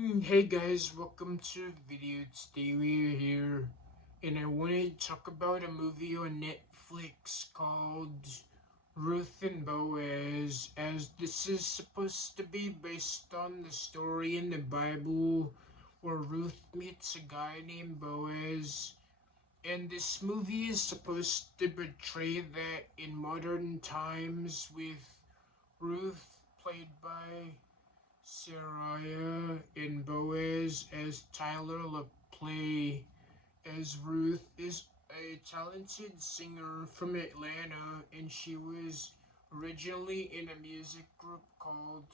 Hey guys, welcome to the video. Today we're here and I wanted to talk about a movie on Netflix called Ruth and Boaz, as this is supposed to be based on the story in the Bible where Ruth meets a guy named Boaz. And this movie is supposed to portray that in modern times with Ruth played by Syrus and Boaz as Tyler LaPlay as Ruth is a talented singer from Atlanta, and she was originally in a music group called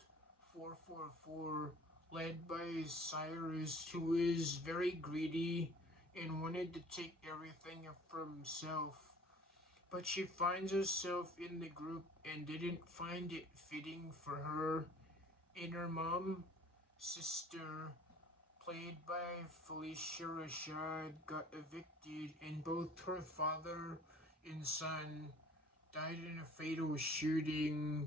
444 led by Syrus, who is very greedy and wanted to take everything for himself. But she finds herself in the group and didn't find it fitting for her, and her mom, sister, played by Felicia Rashad, got evicted, and both her father and son died in a fatal shooting.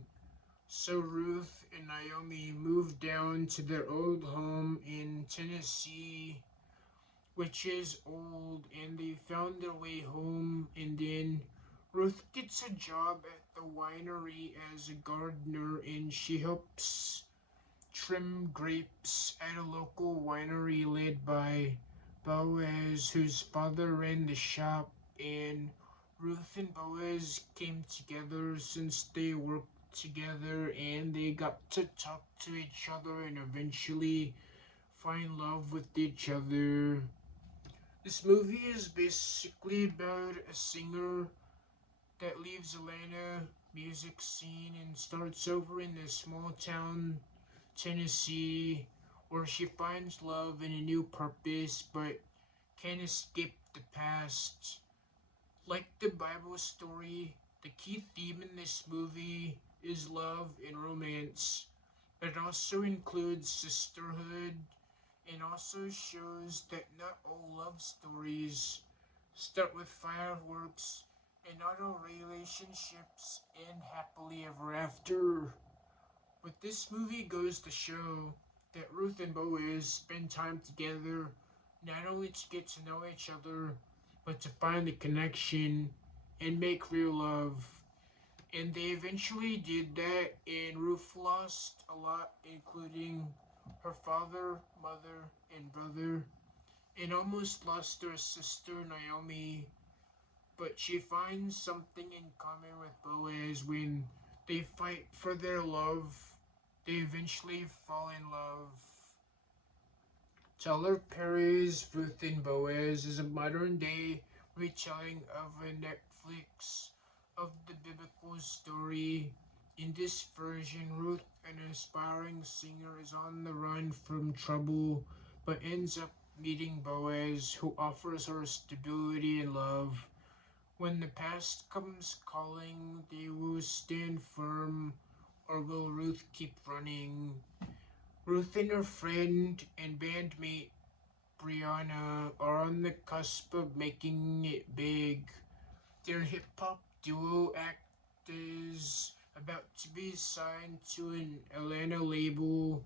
So Ruth and Naomi moved down to their old home in Tennessee, which is old, and they found their way home. And then Ruth gets a job at the winery as a gardener, and she helps trim grapes at a local winery led by Boaz, whose father ran the shop. And Ruth and Boaz came together since they worked together, and they got to talk to each other and eventually find love with each other. This movie is basically about a singer that leaves Atlanta music scene and starts over in this small town Tennessee, where she finds love and a new purpose but can't escape the past. Like the Bible story, the key theme in this movie is love and romance, but it also includes sisterhood and also shows that not all love stories start with fireworks and not all relationships end happily ever after. But this movie goes to show that Ruth and Boaz spend time together not only to get to know each other, but to find the connection and make real love. And they eventually did that, and Ruth lost a lot, including her father, mother, and brother, and almost lost her sister Naomi. But she finds something in common with Boaz when they fight for their love. They eventually fall in love. Tyler Perry's Ruth and Boaz is a modern day retelling of a Netflix of the biblical story. In this version, Ruth, an aspiring singer, is on the run from trouble but ends up meeting Boaz, who offers her stability and love. When the past comes calling, they will stand firm, or will Ruth keep running? Ruth and her friend and bandmate Brianna are on the cusp of making it big. Their hip hop duo act is about to be signed to an Atlanta label,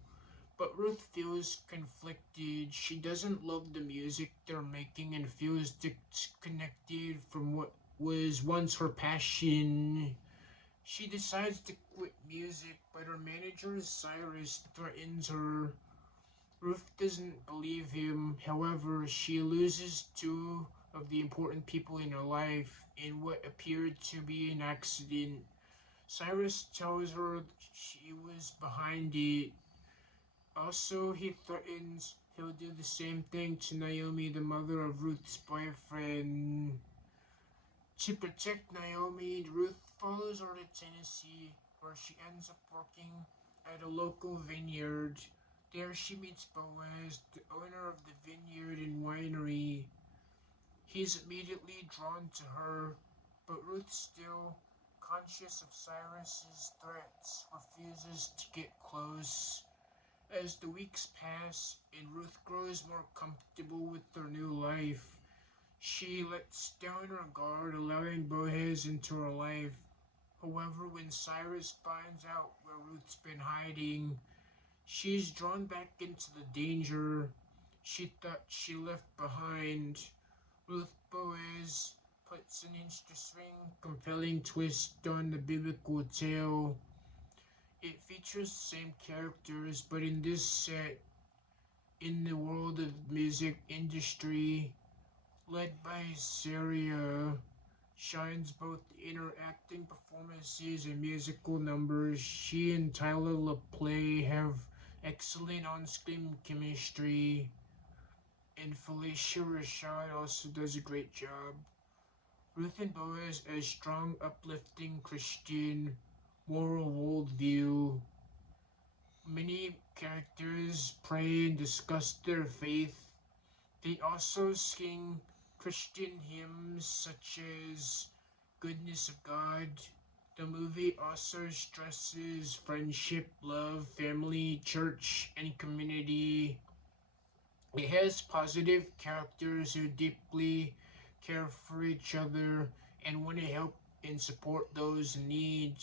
but Ruth feels conflicted. She doesn't love the music they're making and feels disconnected from what was once her passion. She decides to quit music, but her manager Syrus threatens her. Ruth doesn't believe him. However, she loses two of the important people in her life in what appeared to be an accident. Syrus tells her she was behind it. Also, he threatens he'll do the same thing to Naomi, the mother of Ruth's boyfriend. To protect Naomi, Ruth follows her to Tennessee, where she ends up working at a local vineyard. There she meets Boaz, the owner of the vineyard and winery. He's immediately drawn to her, but Ruth, still conscious of Syrus's threats, refuses to get close. As the weeks pass and Ruth grows more comfortable with her new life, she lets down her guard, allowing Boaz into her life. However, when Syrus finds out where Ruth's been hiding, She's drawn back into the danger she thought she left behind. Ruth Boaz puts an interesting, compelling twist on the biblical tale. It features the same characters, but in this set, in the world of music industry, led by Syrus, shines both interacting performances and musical numbers. She and Tyler LaPlay have excellent on-screen chemistry, and Felicia Rashad also does a great job. Ruth and Boaz a strong, uplifting Christian moral worldview. Many characters pray and discuss their faith. They also sing Christian hymns such as Goodness of God. The movie also stresses friendship, love, family, church, and community. It has positive characters who deeply care for each other and want to help and support those in need.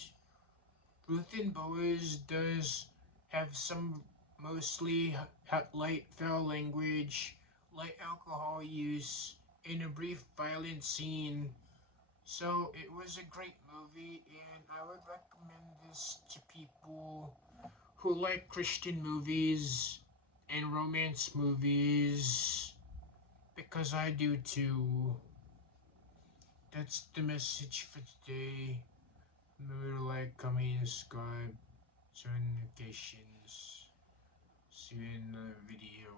Ruth and Boaz does have some mostly light foul language, light alcohol use, and a brief violent scene. So it was a great movie, and I would recommend this to people who like Christian movies and romance movies, because I do too. That's the message for today. Remember to like, comment, and subscribe, turn notifications. See you in another video.